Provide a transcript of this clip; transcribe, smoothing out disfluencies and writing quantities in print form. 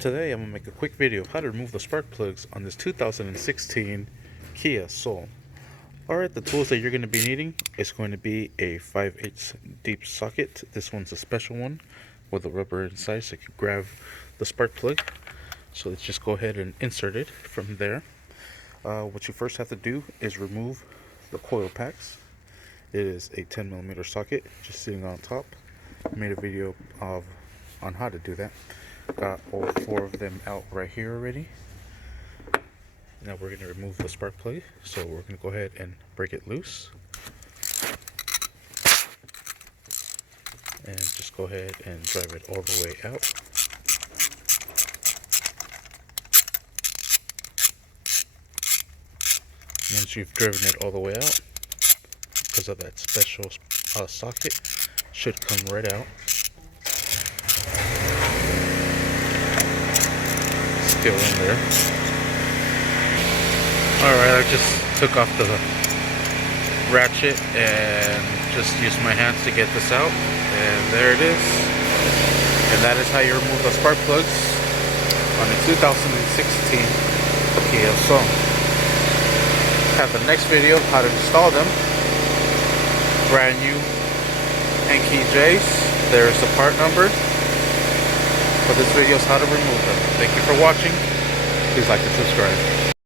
Today I'm going to make a quick video of how to remove the spark plugs on this 2016 Kia Soul. Alright, the tools that you're going to be needing is going to be a 5/8 deep socket. This one's a special one with a rubber inside so you can grab the spark plug. So let's just go ahead and insert it from there. What you first have to do is remove the coil packs. It is a 10mm socket just sitting on top. I made a video on how to do that. Got all 4 of them out right here already. Now we're going to remove the spark plug, so we're going to go ahead and break it loose and just go ahead and drive it all the way out. Once you've driven it all the way out, because of that special socket, should come right out. Still in there. Alright, I just took off the ratchet and just used my hands to get this out, and there it is. And that is how you remove the spark plugs on the 2016 Kia Soul. Have the next video of how to install them. Brand new Enki J's. There's the part number. But this video is how to remove them. Thank you for watching. Please like and subscribe.